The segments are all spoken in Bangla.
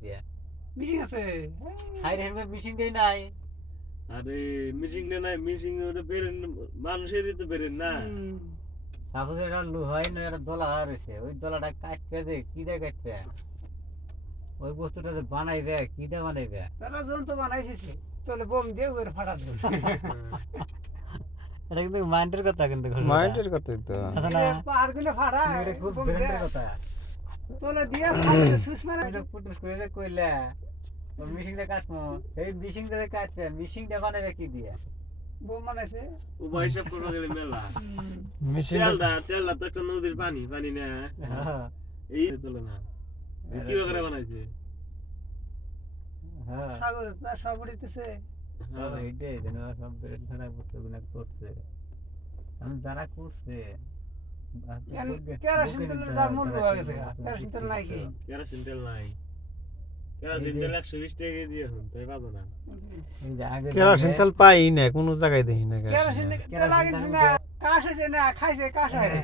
দিয়া। মিটিং আছে? হাই রে মিশিং দেই নাই আরে মিশিং নে নাই মিশিং ওটা বেরেন মানুষেরই তো বেরেন না। সাপোজ এটা হয় না এটা দলা রয়েছে। ওই দলাটা কাটতে দে কি দিয়ে কাটতে? ওই বস্তুটা যে বানাইবে কি দিয়ে বানাইবে? তারা যন্ত্র বানাইছে তাহলে বোম দিয়ে ওর ফাটা এটা কিন্তু মাইন্ডের কথা কিন্তু মাইন্ডের তো। আছে না। পাহাড়গুলো ফাটা এটা খুব কথা। তোলে দিয়ে মারা করে কইলা মিশিংটা কাটমো। এই মিশিংটা কাটবে মিশিংটা বানাইবে কি দিয়ে? নদীর পানি পানি না। হ্যাঁ। এই না। করে বানাইছে? হ্যাঁ। এইটাই সব করছে। আমি যারা করছে কেরোসিন তেলের যা মূল্য হয়ে গেছে গা। তেল নাই কি? কেরোসিন তেল নাই? কেরোসিন তেল একশো বিশ টাকা দিয়ে এখন তাই পাবো না? কেরোসিন তেল পাই না কোনো জায়গায় দেখি না কেরোসিন তেল লাগিয়েছে না কাশ হয়েছে না খাইছে কাশ গেছে।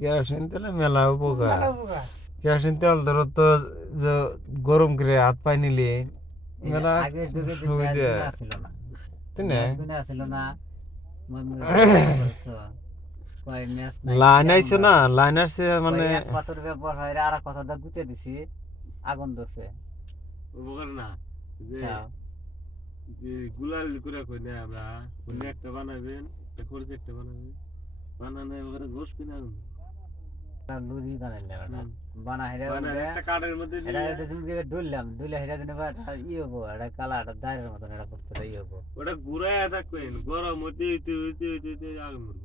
কেরোসিন তেলে মেলা উপকার। কেরোসিন তেল ধরো তো যে গরম করে হাত পাই নিলে মেলা সুবিধা। তাই না? লাইন কেমন আইছে না লাইন আসছে মানে এক পাথর ব্যবহার হয় আর এক পাথরটা গুতে দিছি আগুন ধরছে। উপকার না যে আচ্ছা, যে গুলাল করে কই না আমরা কোন একটা বানাবেন একটা খরচ একটা বানাবেন বানানো কিনা লুরি বানাইলে বানা হেরে একটা মধ্যে এটা এটা তুমি হেরে জন্য ই হব একটা কালা দাঁড়ের মতন একটা বস্তুটা ই হব। ওটা ঘুরায় থাকবেন গরম হইতে হইতে হইতে হইতে হইতে আগুন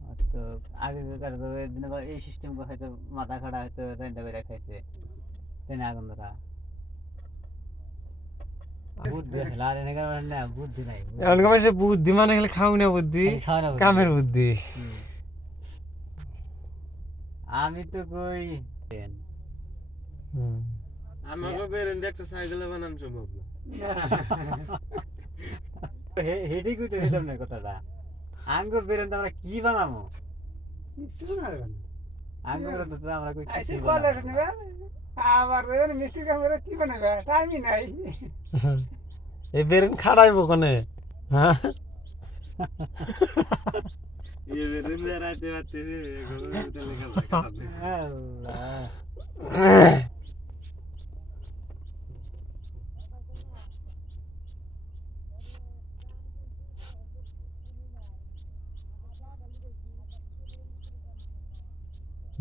আর তো আগেকার দিনে বা এই সিস্টেম হয়তো মাথা খাড়া হয়তো তিনটা বেড়ে খাইছে। আগুন ধরা বুদ্ধি মানে না বুদ্ধি মানে খালি খাও না বুদ্ধি খালি খাওয়া না বুদ্ধি। কামের বুদ্ধি। আমি তো কই হুম। আমাকে বেরেন একটা সাইকেল বানানো সম্ভব না। হেডি কইতে দিলাম না কথাটা। আঙ্গ বেরেন আমরা কি বানাবো? কিছু না রে বাবা। আঙ্গ বেরেন তো আমরা কই আইসি কি কল বানাবো? নেবে? আবার দেবেন মিস্ত্রি কাম করে কি বানাবে? টাইমই নাই। এই বেরেন খাড়াইব কোনে? হ্যাঁ? এই বেরেন দিয়ে রাতে রাতে ঘুরে ঘুরে লেখা লেখা আল্লাহ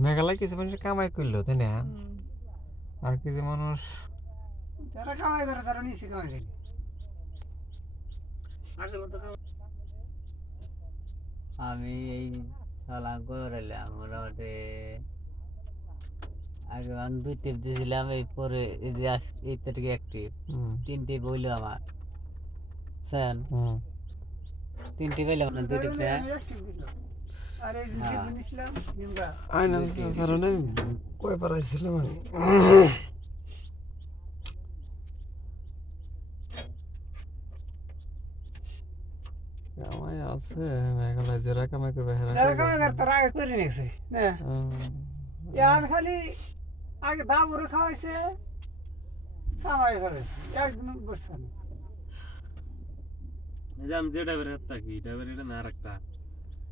মেঘালয় কিছু মানুষ কামাই করল তাই না? আর কিছু মানুষ যারা কামাই করে তারা নিচে কামাই করে। আমি এই সালা মোটামুটি আগে আমি দুই টিপ দিয়েছিলাম এই পরে এই যে আজ- এই তারিখে একটি হুম, তিন টিপ হইল আমার। হুম। তিন টিপ হইলাম না দুই টিপ হ্যাঁ। দিন দিছিলাম নিমরা আইনা কারণে কয় পারাইছিলাম আমি। কামাই আছে মেঘালয় যারা কামাই করবে যারা। কামাই করে তারা আগে করে নিয়েছে। ইয়ার খালি আগে দাবুরে খাওয়াইছে কামাই করে। একদিন বসছে না। যেটা বেরে থাকি এটা বেরে এটা না আর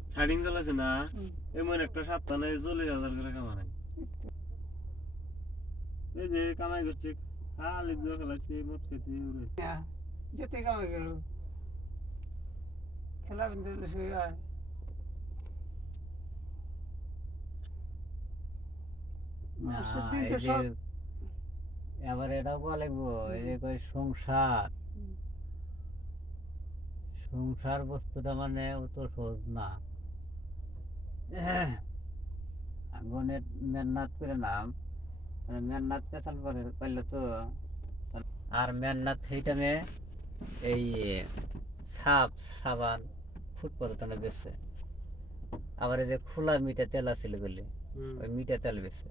একটা সাইডিং না এমন একটা সাতটা নাই চল্লিশ হাজার করে কামাই। এই যে কামাই করছে খালি দুয়া খেলাচ্ছি মদ খেয়েছি যেতে কামাই গেল খেলা বিন্দু শুয়ে এবার এটাও বলা লাগবো এই যে কই সংসার। সংসার বস্তুটা মানে অত সহজ না। আগুনের করে নাম। পাইলে তো আর এই সাপ সাবান ফুট বেছে আবার এই যে খোলা মিঠা তেল আছিল বলে ওই মিঠা তেল বেছে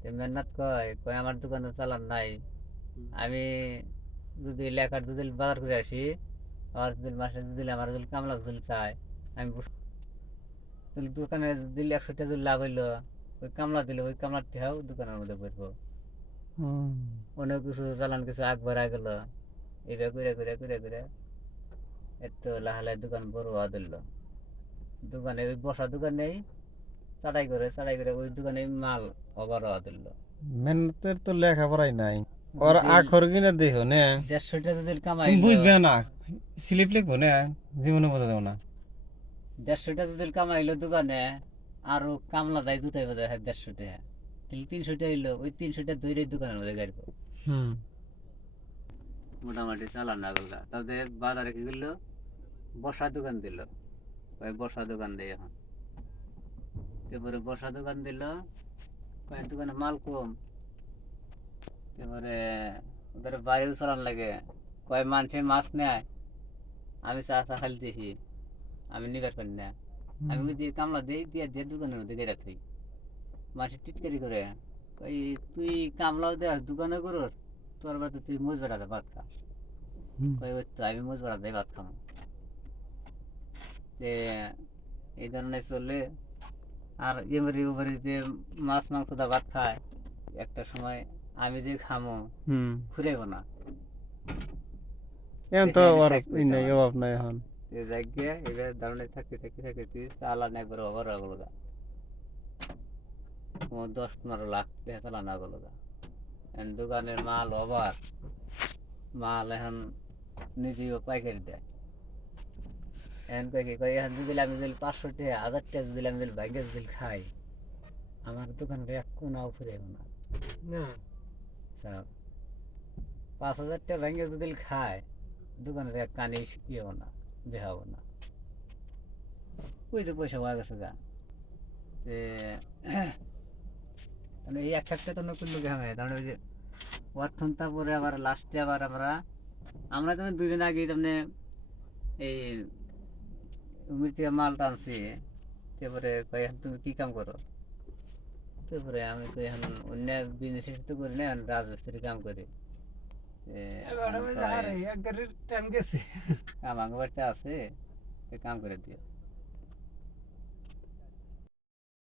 তো মেন্নাত কয় কয় আমার দোকানে চালান নাই। আমি যদি লেখার দুদিন বাজার করে আসি আর দুদিন মাসে যদি আমার যদি কামলা যদি চাই আমি দোকানে দিলে একশো টাকা লাভ হইল ওই কামলা দিলে ওই কামলার টিহাও দোকানের মধ্যে হুম। অনেক কিছু চালান কিছু আগ বাড়া গেল। এইভাবে করে করে করে করে এত লাহালে দোকান বড় হওয়া দিল দোকানে ওই বসা দোকান নেই চাটাই করে চাটাই করে ওই দোকানে মাল অবার হওয়া দিল মেহনতের তো লেখাপড়াই নাই। ওর আখর কিনা দেহ নে। দেড়শোটা যদি কামাই বুঝবে না স্লিপ লিখব না জীবনে বোঝা যাব না। দেড়শোটা যদি কামাইলো দোকানে আরও কামলা দেয় দুটাই বোঝায় হয় দেড়শো টাকা। তাহলে তিনশোটা এলো ওই তিনশোটা দৈরে দোকানের মধ্যে গাড়ি মোটামুটি চালান না গেল তাদের বাজারে কি করল? বসা দোকান দিল। ওই বসা দোকান দেয় এখন। তারপরে বসা দোকান দিল কয়েক দোকানে মাল কম। তারপরে ওদের বাড়িও চালান লাগে। কয় মানুষে মাছ নেয়। আমি চা চা খালি দেখি। আমি নিবার পারি না। আমি দিয়ে কামলা দিই দিয়ে দিয়ে দোকানের মধ্যে গেড়ে থাকি মাসে টিটকারি করে কই তুই কামলাও দে দোকানে করস তোর বাড়িতে তুই মুজ বেড়াতে ভাত খা। কই ওই তো আমি মুজ বেড়াতে ভাত খাব তে এই ধরনের চললে আর এবারে ওবারে যে মাছ মাংস দা ভাত খায় একটা সময় আমি যে খামো হুম। ঘুরেব না। এখন তো। অভাব নাই এখন। এই জায়গায় এবার দারুণে থাকতে থাকতে থাকতে তুই চালান একবার ওভার হয়ে গেল দশ পনেরো লাখ টাকা চালান হয়ে গেল এখন দোকানের মাল ওভার মাল এখন নিজেও পাইকারি দেয়। এখন কয় কি কয় এখন যদি আমি যদি পাঁচশো টাকা হাজার টাকা যদি আমি যদি বাইকে যদি খাই আমার দোকানটা এক কোনাও ফিরে না। না। স্যার পাঁচ হাজার টাকা ব্যাংকে যদি খায় দোকানের এক কানে ইয়েও না। দেখাবো না। ওই যে পয়সা হয়ে গেছে গা। তে মানে এই এক একটা তো নকুল লোক হবে তাহলে ওই যে অর্থন তারপরে আবার লাস্টে আবার আমরা আমরা তুমি দুদিন আগে তেমনি এই থেকে মাল টানছি, তারপরে কই তুমি কি কাম করো? তারপরে আমি তো এখন অন্য বিজনেস তো করি না, এখন রাজমিস্ত্রি কাম করি। তে এগারোটা এখন বাজে কয়, আরে এক গাড়ির টাইম গেছে কাম আমার বাড়িতে আছে তো কাম করে দিও